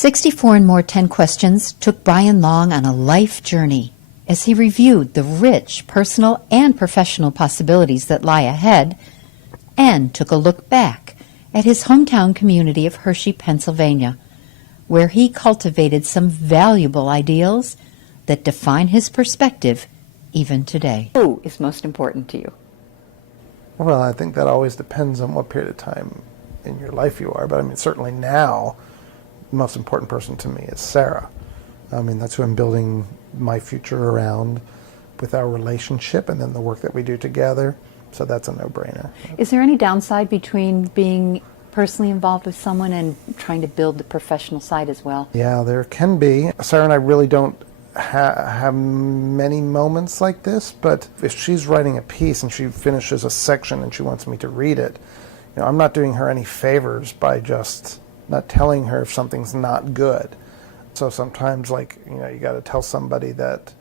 64 and More 10 Questions took Brian Long on a life journey as he reviewed the rich personal and professional possibilities that lie ahead and took a look back at his hometown community of Hershey, Pennsylvania, where he cultivated some valuable ideals that define his perspective even today. Who is most important to you? Well, I think that always depends on what period of time in your life you are. But I mean, certainly now, the most important person to me is Sarah. I mean, that's who I'm building my future around with our relationship and then the work that we do together. So that's a no-brainer. Is there any downside between being personally involved with someone and trying to build the professional side as well? Yeah, there can be. Sarah and I really don't have many moments like this, but if she's writing a piece and she finishes a section and she wants me to read it, you know, I'm not doing her any favors by just not telling her if something's not good. So sometimes, like, you know, you got to tell somebody that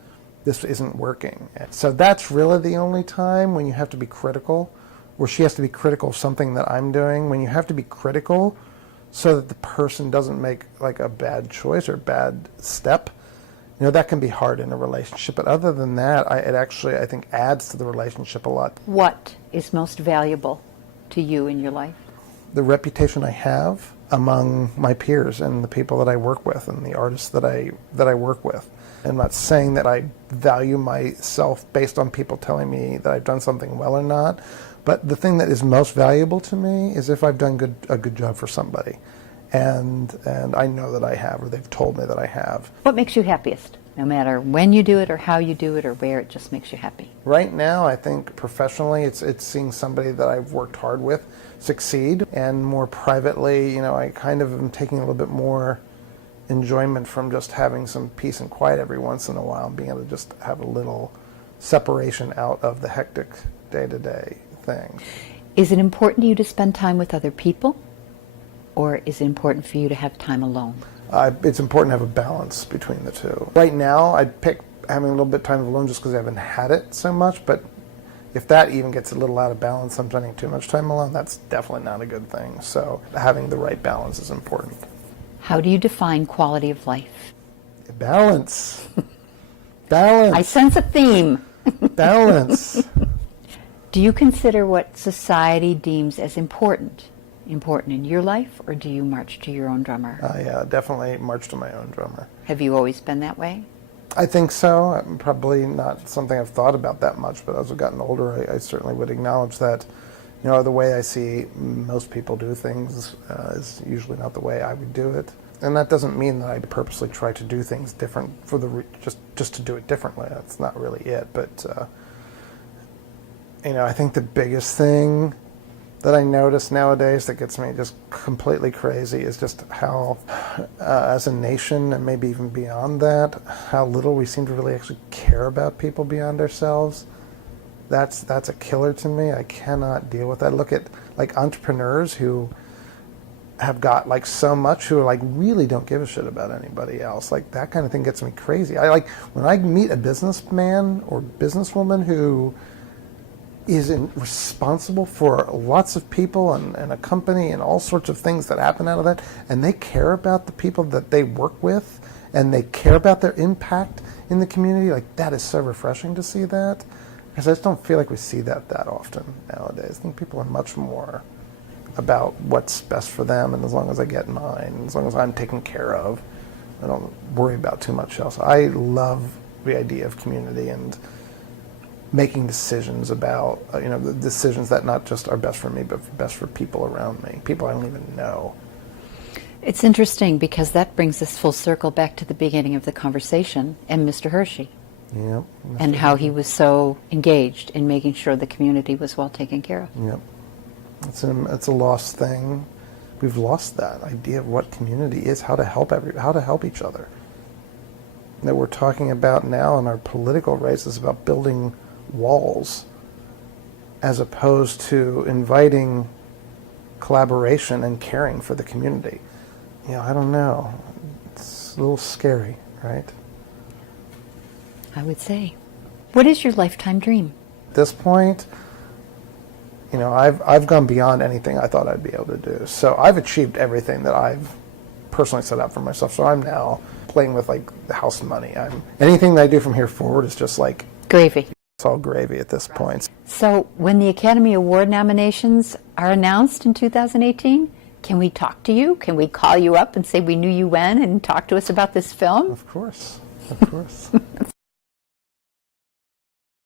this isn't working. So that's really the only time when you have to be critical, where she has to be critical of something that I'm doing, when you have to be critical so that the person doesn't make like a bad choice or bad step. You know, that can be hard in a relationship, but other than that, it actually, I think, adds to the relationship a lot. What is most valuable to you in your life? The reputation I have among my peers and the people that I work with and the artists that I work with. I'm not saying that I value myself based on people telling me that I've done something well or not, but the thing that is most valuable to me is if I've done a good job for somebody. And I know that I have, or they've told me that I have. What makes you happiest? No matter when you do it or how you do it or where, it just makes you happy. Right now, I think professionally, it's seeing somebody that I've worked hard with succeed. And more privately, you know, I kind of am taking a little bit more enjoyment from just having some peace and quiet every once in a while and being able to just have a little separation out of the hectic day-to-day thing. Is it important to you to spend time with other people? Or is it important for you to have time alone? It's important to have a balance between the two. Right now, I'd pick having a little bit of time alone just because I haven't had it so much, but if that even gets a little out of balance, I'm spending too much time alone, that's definitely not a good thing. So having the right balance is important. How do you define quality of life? Balance. Balance. I sense a theme. Balance. Do you consider what society deems as important in your life, or do you march to your own drummer? Yeah, definitely march to my own drummer. Have you always been that way? I think so. Probably not something I've thought about that much, but as I've gotten older, I certainly would acknowledge that, you know, the way I see most people do things is usually not the way I would do it. And that doesn't mean that I purposely try to do things different for just to do it differently. That's not really it. But, you know, I think the biggest thing that I notice nowadays that gets me just completely crazy is just how, as a nation, and maybe even beyond that, how little we seem to really actually care about people beyond ourselves. That's a killer to me. I cannot deal with that. Look at like entrepreneurs who have got like so much, who are like really don't give a shit about anybody else. Like that kind of thing gets me crazy. I like when I meet a businessman or businesswoman who is responsible for lots of people and a company and all sorts of things that happen out of that, and they care about the people that they work with and they care about their impact in the community. Like that is so refreshing to see that, because I just don't feel like we see that often nowadays. I think people are much more about what's best for them, and as long as I get mine, as long as I'm taken care of, I don't worry about too much else. I love the idea of community and making decisions about, you know, the decisions that not just are best for me, but best for people around me, people I don't even know. It's interesting because that brings us full circle back to the beginning of the conversation and Mr. Hershey. Yep. And how he was so engaged in making sure the community was well taken care of. Yep. It's a lost thing. We've lost that idea of what community is, how to help each other. That we're talking about now in our political races about building walls as opposed to inviting collaboration and caring for the community. You know, I don't know. It's a little scary, right? I would say. What is your lifetime dream? At this point, you know, I've gone beyond anything I thought I'd be able to do. So I've achieved everything that I've personally set out for myself. So I'm now playing with like the house money. Anything that I do from here forward is just like Gravy. it's all gravy at this point. So when the Academy Award nominations are announced in 2018, can we talk to you? Can we call you up and say we knew you when and talk to us about this film? Of course.